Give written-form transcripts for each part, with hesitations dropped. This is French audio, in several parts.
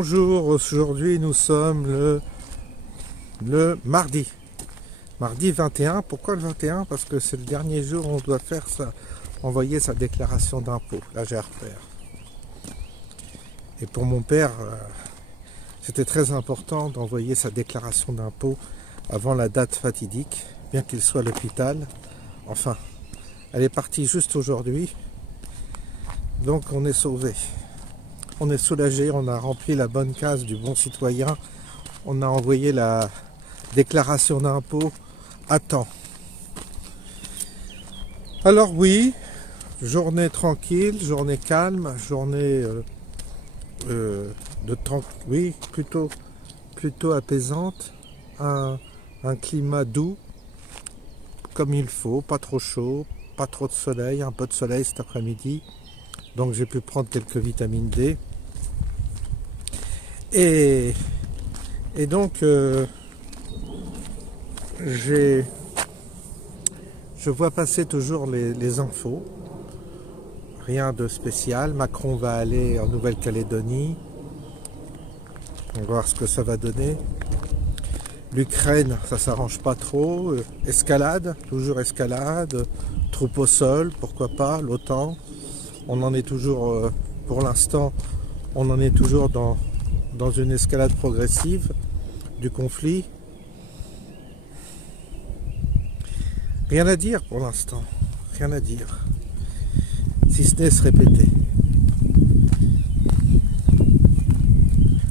Bonjour, aujourd'hui nous sommes le mardi 21. Pourquoi le 21? Parce que c'est le dernier jour où on doit envoyer sa déclaration d'impôt, la GRPR. Et pour mon père, c'était très important d'envoyer sa déclaration d'impôt avant la date fatidique, bien qu'il soit à l'hôpital. Enfin, elle est partie juste aujourd'hui, donc on est sauvé. On est soulagé, on a rempli la bonne case du bon citoyen, on a envoyé la déclaration d'impôt à temps. Alors oui, journée tranquille, journée calme, journée oui, plutôt apaisante, un climat doux, comme il faut, pas trop chaud, pas trop de soleil, un peu de soleil cet après-midi, donc j'ai pu prendre quelques vitamines D. Et donc je vois passer toujours les infos, rien de spécial. Macron va aller en Nouvelle-Calédonie, on va voir ce que ça va donner. L'Ukraine, ça s'arrange pas trop, escalade, toujours escalade, troupes au sol, pourquoi pas, l'OTAN, on en est toujours, pour l'instant, on en est toujours dans une escalade progressive du conflit. Rien à dire pour l'instant, rien à dire, si ce n'est se répéter.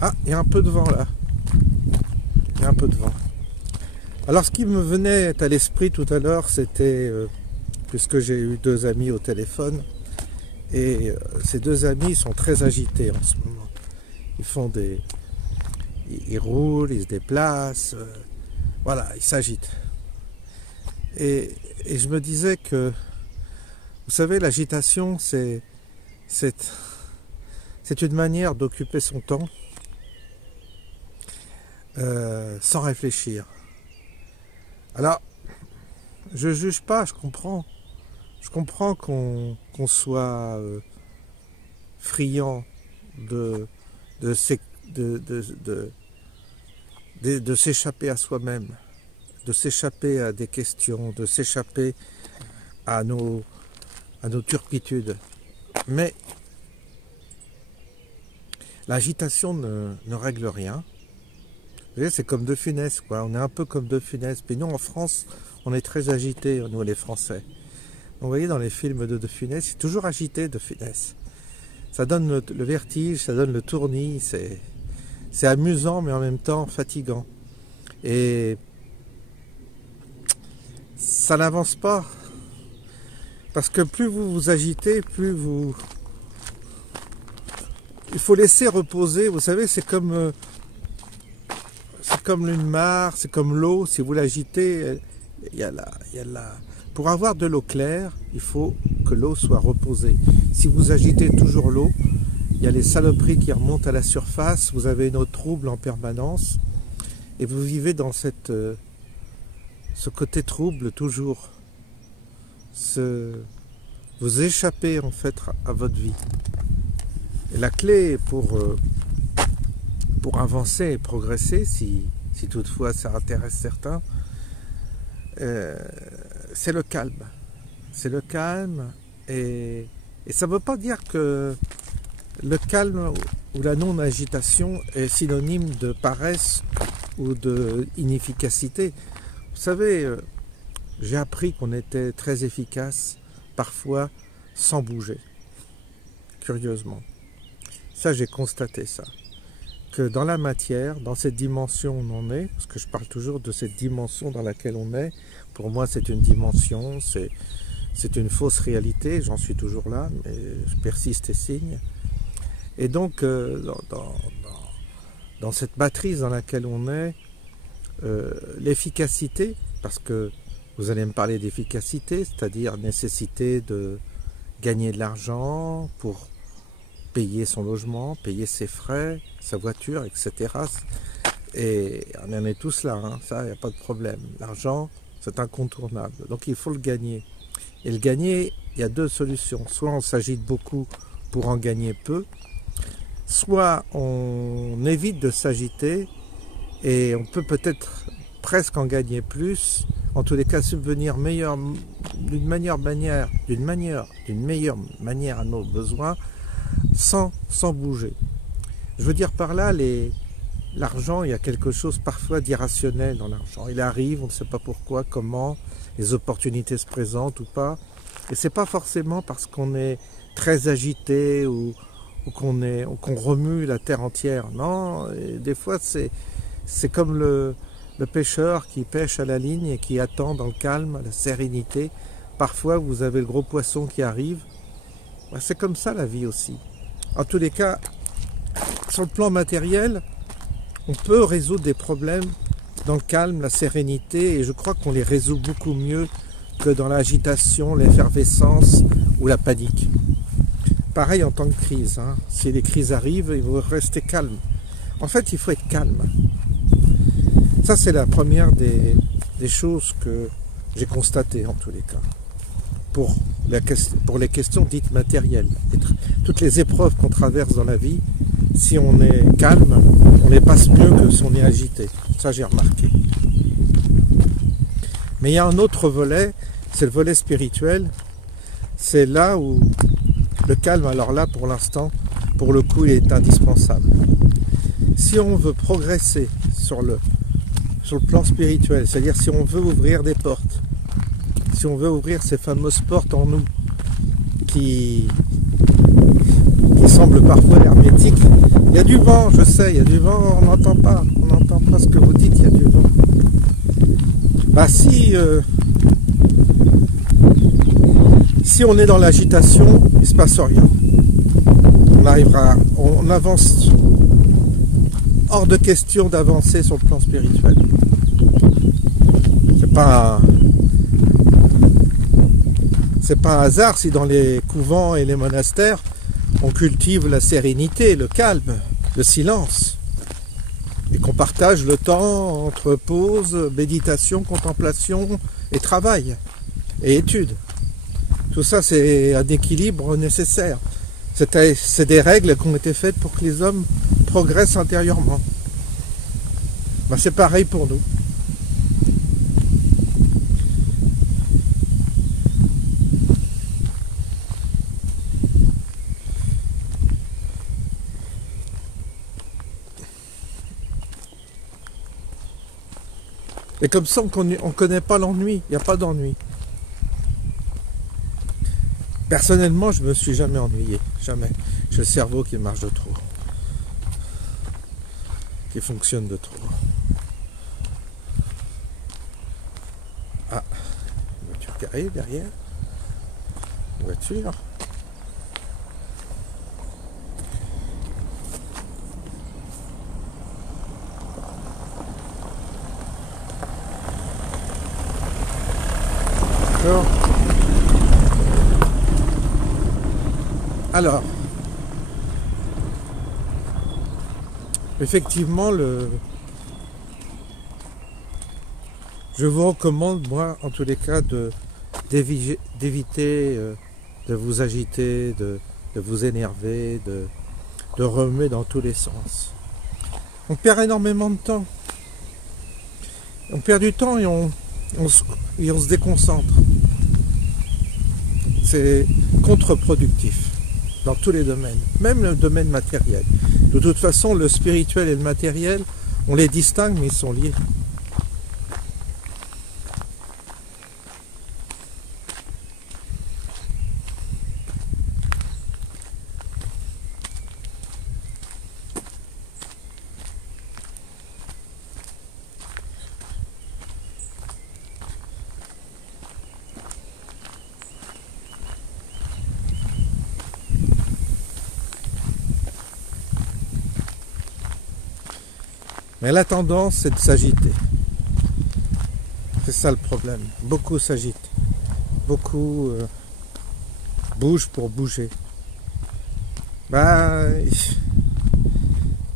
Ah, il y a un peu de vent là, il y a un peu de vent. Alors ce qui me venait à l'esprit tout à l'heure, c'était, puisque j'ai eu deux amis au téléphone, et ces deux amis sont très agités en ce moment. Ils roulent, ils se déplacent, voilà, ils s'agitent. Et je me disais que, vous savez, l'agitation, c'est une manière d'occuper son temps sans réfléchir. Alors, je juge pas, je comprends. Je comprends qu'on soit friand de s'échapper à soi-même, de s'échapper à des questions, de s'échapper à nos turpitudes. Mais l'agitation ne règle rien. Vous voyez, c'est comme De Funès, quoi. On est un peu comme De Funès. Puis nous, en France, on est très agités, nous les Français. Vous voyez, dans les films de Funès, c'est toujours agité, De Funès. Ça donne le vertige, ça donne le tournis, c'est amusant, mais en même temps fatigant. Et ça n'avance pas. Parce que plus vous vous agitez, plus vous... Il faut laisser reposer, vous savez, c'est comme une mare, c'est comme l'eau, si vous l'agitez, Pour avoir de l'eau claire, il faut que l'eau soit reposée. Si vous agitez toujours l'eau, il y a les saloperies qui remontent à la surface, vous avez une eau trouble en permanence, et vous vivez dans ce côté trouble toujours. Vous échappez en fait à votre vie. Et la clé pour avancer et progresser, si toutefois ça intéresse certains, c'est le calme. C'est le calme, et ça ne veut pas dire que le calme ou la non-agitation est synonyme de paresse ou d'inefficacité. Vous savez, j'ai appris qu'on était très efficace, parfois sans bouger, curieusement. Ça, j'ai constaté ça. Que dans la matière, dans cette dimension où on en est, parce que je parle toujours de cette dimension dans laquelle on est, pour moi c'est une dimension, c'est une fausse réalité, j'en suis toujours là, mais je persiste et signe. Et donc, dans cette matrice dans laquelle on est, l'efficacité, parce que vous allez me parler d'efficacité, c'est-à-dire nécessité de gagner de l'argent pour payer son logement, payer ses frais, sa voiture, etc. Et on en est tous là, hein, ça, il n'y a pas de problème. L'argent, c'est incontournable, donc il faut le gagner. Et le gagner, il y a deux solutions. Soit on s'agite beaucoup pour en gagner peu, soit on évite de s'agiter et on peut peut-être presque en gagner plus, en tous les cas subvenir d'une meilleure manière à nos besoins sans bouger. Je veux dire par là, l'argent, il y a quelque chose parfois d'irrationnel dans l'argent. Il arrive, on ne sait pas pourquoi, comment, les opportunités se présentent ou pas. Et c'est pas forcément parce qu'on est très agité ou qu'on remue la terre entière. Non, et des fois c'est comme le pêcheur qui pêche à la ligne et qui attend dans le calme, la sérénité. Parfois vous avez le gros poisson qui arrive. C'est comme ça la vie aussi. En tous les cas, sur le plan matériel, on peut résoudre des problèmes dans le calme, la sérénité, et je crois qu'on les résout beaucoup mieux que dans l'agitation, l'effervescence ou la panique. Pareil en temps de crise, hein. Si les crises arrivent, il faut rester calme. En fait, il faut être calme. Ça, c'est la première des choses que j'ai constatées en tous les cas. Pour les questions dites matérielles. Toutes les épreuves qu'on traverse dans la vie, si on est calme, on les passe mieux que si on est agité. Ça, j'ai remarqué. Mais il y a un autre volet, c'est le volet spirituel. C'est là où le calme, alors là, pour l'instant, pour le coup, il est indispensable. Si on veut progresser sur le plan spirituel, c'est-à-dire si on veut ouvrir des portes, si on veut ouvrir ces fameuses portes en nous qui semblent parfois hermétiques, il y a du vent, je sais, il y a du vent, on n'entend pas ce que vous dites, il y a du vent. Si on est dans l'agitation, il ne se passe rien. On avance, hors de question d'avancer sur le plan spirituel. C'est pas un hasard si dans les couvents et les monastères, on cultive la sérénité, le calme, le silence, et qu'on partage le temps entre pause, méditation, contemplation et travail et étude. Tout ça, c'est un équilibre nécessaire. C'est des règles qui ont été faites pour que les hommes progressent intérieurement. C'est pareil pour nous. Et comme ça, on ne connaît pas l'ennui, il n'y a pas d'ennui. Personnellement, je ne me suis jamais ennuyé, jamais. J'ai le cerveau qui marche de trop, qui fonctionne de trop. Ah, une voiture qui arrive derrière. Une voiture. D'accord. Alors, effectivement, je vous recommande, moi, en tous les cas, d'éviter de vous agiter, de vous énerver, de remuer dans tous les sens. On perd énormément de temps. On perd du temps et on se déconcentre. C'est contre-productif dans tous les domaines, même le domaine matériel. De toute façon, le spirituel et le matériel, on les distingue, mais ils sont liés. Mais la tendance, c'est de s'agiter. C'est ça le problème. Beaucoup s'agitent. Beaucoup bougent pour bouger.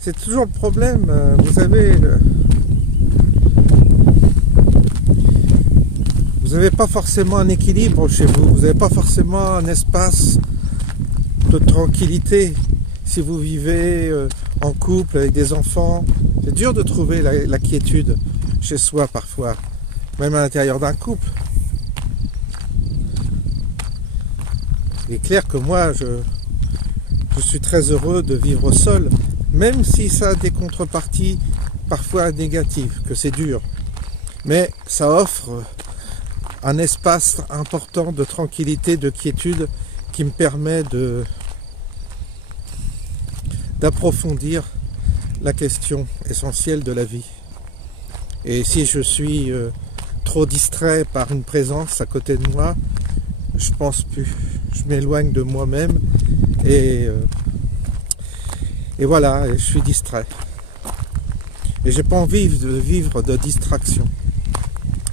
C'est toujours le problème. Vous savez, vous n'avez pas forcément un équilibre chez vous. Vous n'avez pas forcément un espace de tranquillité. si vous vivez en couple avec des enfants, c'est dur de trouver la quiétude chez soi parfois, même à l'intérieur d'un couple. Il est clair que moi, je suis très heureux de vivre seul, même si ça a des contreparties parfois négatives, que c'est dur. Mais ça offre un espace important de tranquillité, de quiétude qui me permet d'approfondir la question essentielle de la vie. Et si je suis trop distrait par une présence à côté de moi, je pense plus. Je m'éloigne de moi-même et voilà, je suis distrait. Et j'ai pas envie de vivre de distraction.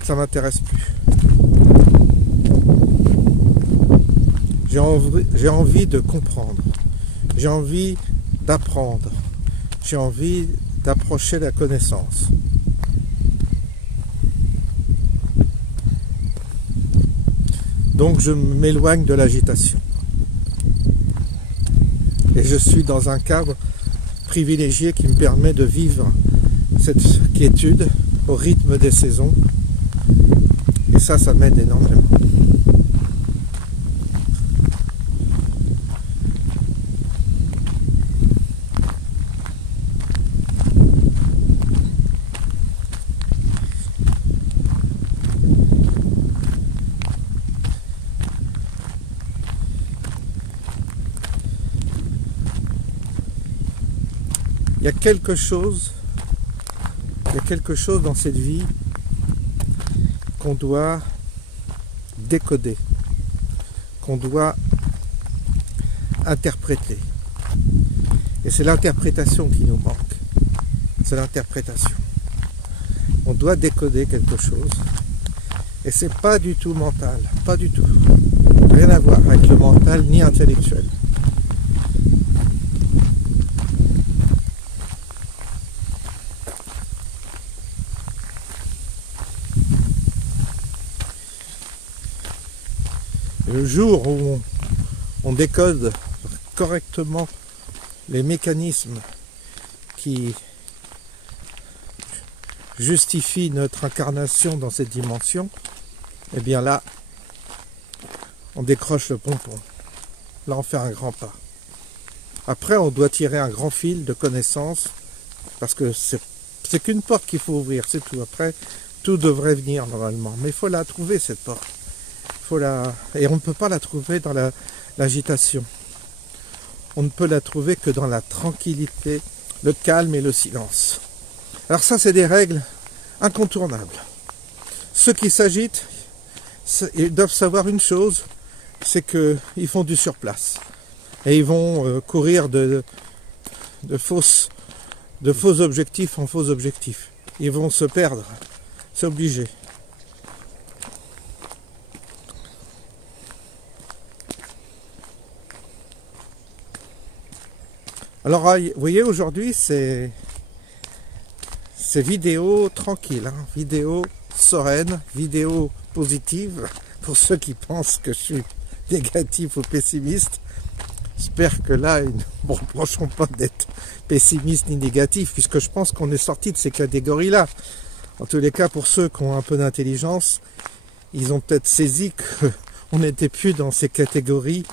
Ça m'intéresse plus. J'ai envie de comprendre. J'ai envie d'apprendre. J'ai envie d'approcher la connaissance. Donc je m'éloigne de l'agitation. Et je suis dans un cadre privilégié qui me permet de vivre cette quiétude au rythme des saisons. Et ça m'aide énormément. Il y a quelque chose dans cette vie qu'on doit décoder, qu'on doit interpréter. Et c'est l'interprétation qui nous manque. C'est l'interprétation. On doit décoder quelque chose. Et c'est pas du tout mental, pas du tout. Rien à voir avec le mental ni intellectuel. Le jour où on décode correctement les mécanismes qui justifient notre incarnation dans cette dimension, eh bien là, on décroche le pompon. Là, on fait un grand pas. Après, on doit tirer un grand fil de connaissances, parce que c'est qu'une porte qu'il faut ouvrir, c'est tout. Après, tout devrait venir normalement. Mais il faut la trouver, cette porte. Et on ne peut pas la trouver dans l'agitation. On ne peut la trouver que dans la tranquillité, le calme et le silence. Alors ça, c'est des règles incontournables. Ceux qui s'agitent, ils doivent savoir une chose, c'est qu'ils font du surplace. Et ils vont courir de faux objectifs en faux objectifs. Ils vont se perdre. C'est obligé. Alors, vous voyez, aujourd'hui, c'est vidéo tranquille, hein, vidéo sereine, vidéo positive, pour ceux qui pensent que je suis négatif ou pessimiste. J'espère que là, ils ne me reprocheront pas d'être pessimiste ni négatif, puisque je pense qu'on est sorti de ces catégories-là. En tous les cas, pour ceux qui ont un peu d'intelligence, ils ont peut-être saisi qu'on n'était plus dans ces catégories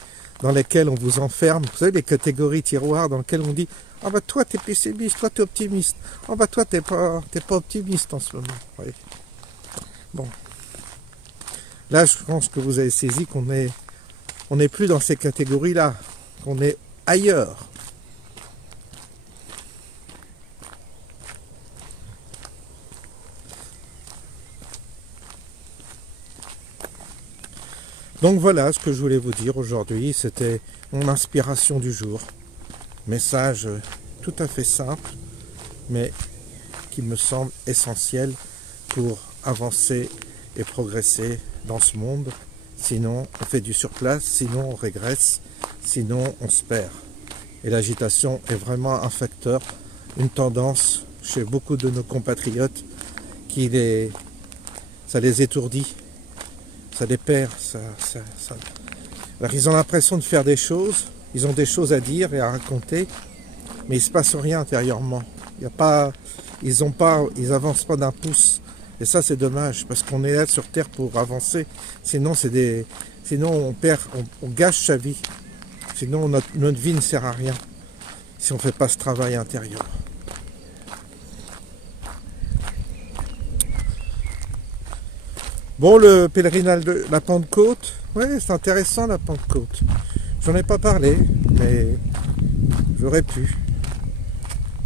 dans lesquelles on vous enferme. Vous savez, les catégories tiroirs dans lesquelles on dit « Ah bah toi t'es pessimiste, toi t'es optimiste. Ah bah toi t'es pas optimiste en ce moment. » Oui. Bon. Là, je pense que vous avez saisi qu'on n'est plus dans ces catégories-là, qu'on est ailleurs. Donc voilà ce que je voulais vous dire aujourd'hui, c'était mon inspiration du jour. Message tout à fait simple, mais qui me semble essentiel pour avancer et progresser dans ce monde. Sinon, on fait du surplace, sinon on régresse, sinon on se perd. Et l'agitation est vraiment un facteur, une tendance chez beaucoup de nos compatriotes ça les étourdit. Ça les perd, alors ils ont l'impression de faire des choses, ils ont des choses à dire et à raconter, mais il se passe rien intérieurement. Il y a pas, ils avancent pas d'un pouce. Et ça c'est dommage, parce qu'on est là sur Terre pour avancer. Sinon sinon on gâche sa vie. Sinon notre vie ne sert à rien si on ne fait pas ce travail intérieur. Bon, le pèlerinage de la Pentecôte, ouais, c'est intéressant la Pentecôte. J'en ai pas parlé, mais j'aurais pu.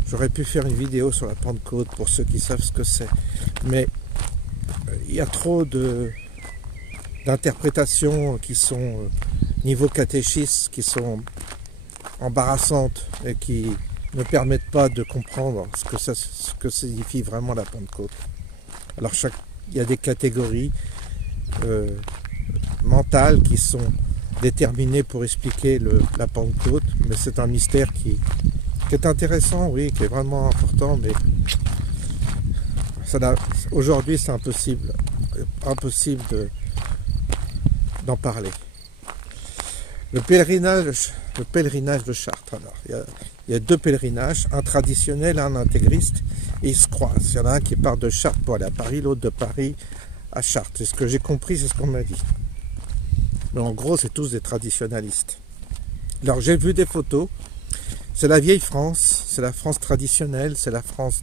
J'aurais pu faire une vidéo sur la Pentecôte pour ceux qui savent ce que c'est. Mais il y a trop d'interprétations qui sont niveau catéchisme, qui sont embarrassantes et qui ne permettent pas de comprendre ce que signifie vraiment la Pentecôte. Alors il y a des catégories mentales qui sont déterminées pour expliquer la Pentecôte, mais c'est un mystère qui est intéressant, oui, qui est vraiment important, mais aujourd'hui c'est impossible d'en parler. Le pèlerinage de Chartres, alors, il y a deux pèlerinages, un traditionnel et un intégriste, et ils se croisent. Il y en a un qui part de Chartres pour aller à Paris, l'autre de Paris à Chartres. C'est ce que j'ai compris, c'est ce qu'on m'a dit. Mais en gros, c'est tous des traditionnalistes. Alors j'ai vu des photos, c'est la vieille France, c'est la France traditionnelle, c'est la France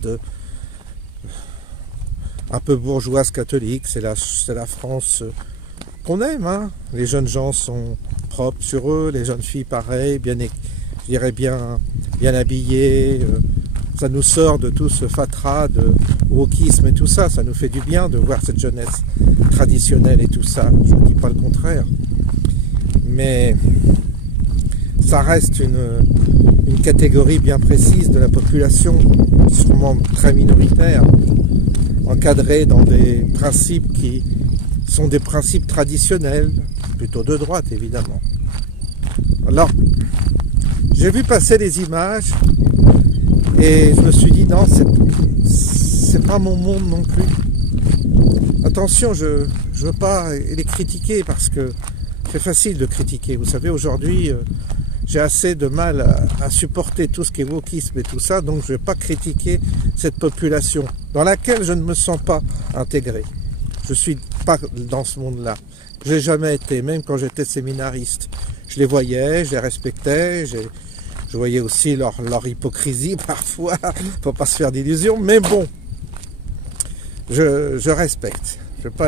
un peu bourgeoise catholique, c'est la France qu'on aime, hein. Les jeunes gens sont propres sur eux, les jeunes filles pareil, bien habillées, ça nous sort de tout ce fatras de wokisme et tout ça, ça nous fait du bien de voir cette jeunesse traditionnelle et tout ça, je ne dis pas le contraire, mais ça reste une catégorie bien précise de la population, sûrement très minoritaire, encadrée dans des principes qui sont des principes traditionnels, plutôt de droite évidemment. Alors, j'ai vu passer des images et je me suis dit non, c'est pas mon monde non plus. Attention, je veux pas les critiquer parce que c'est facile de critiquer. Vous savez, aujourd'hui, j'ai assez de mal à supporter tout ce qui est wokisme et tout ça, donc je ne vais pas critiquer cette population dans laquelle je ne me sens pas intégré. Je ne suis pas dans ce monde-là. Je n'ai jamais été, même quand j'étais séminariste. Je les voyais, je les respectais, je voyais aussi leur hypocrisie parfois, il ne faut pas se faire d'illusions, mais bon, je respecte. Je ne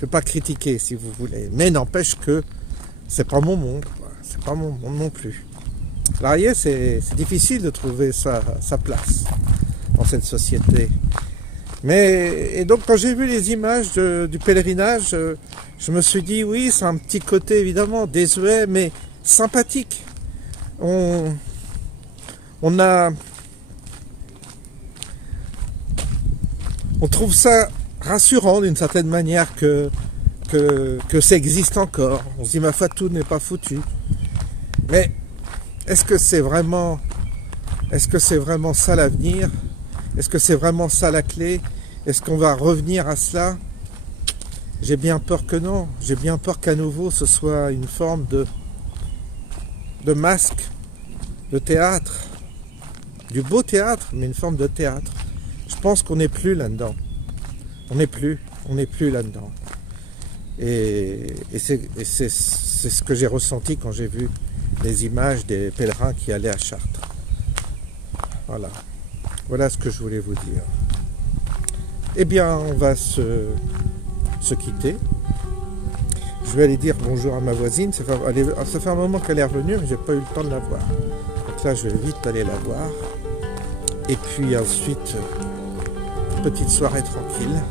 vais pas critiquer si vous voulez, mais n'empêche que c'est pas mon monde. C'est pas mon monde non plus. Alors, c'est difficile de trouver sa place dans cette société. Et donc, quand j'ai vu les images du pèlerinage, je me suis dit, oui, c'est un petit côté évidemment désuet, mais sympathique. On trouve ça rassurant d'une certaine manière que ça existe encore. On se dit, ma foi, tout n'est pas foutu. Mais est-ce que c'est vraiment ça l'avenir? Est-ce que c'est vraiment ça la clé? Est-ce qu'on va revenir à cela? J'ai bien peur que non. J'ai bien peur qu'à nouveau ce soit une forme de masque, de théâtre, du beau théâtre, mais une forme de théâtre. Je pense qu'on n'est plus là-dedans. On n'est plus là-dedans. Et c'est ce que j'ai ressenti quand j'ai vu les images des pèlerins qui allaient à Chartres. Voilà ce que je voulais vous dire. Eh bien, on va se quitter. Je vais aller dire bonjour à ma voisine. Ça fait un moment qu'elle est revenue, mais j'ai pas eu le temps de la voir. Donc là, je vais vite aller la voir. Et puis ensuite, petite soirée tranquille.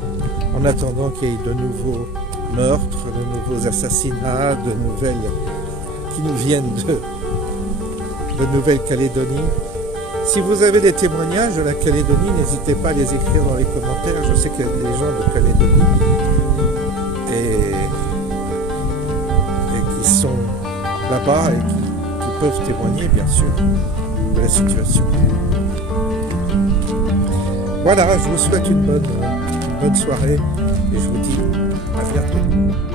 En attendant qu'il y ait de nouveaux meurtres, de nouveaux assassinats, de nouvelles qui nous viennent de Nouvelle-Calédonie. Si vous avez des témoignages de la Calédonie, n'hésitez pas à les écrire dans les commentaires. Je sais qu'il y a des gens de Calédonie et qui sont là-bas et qui peuvent témoigner, bien sûr, de la situation. Voilà, je vous souhaite une bonne soirée et je vous dis à bientôt.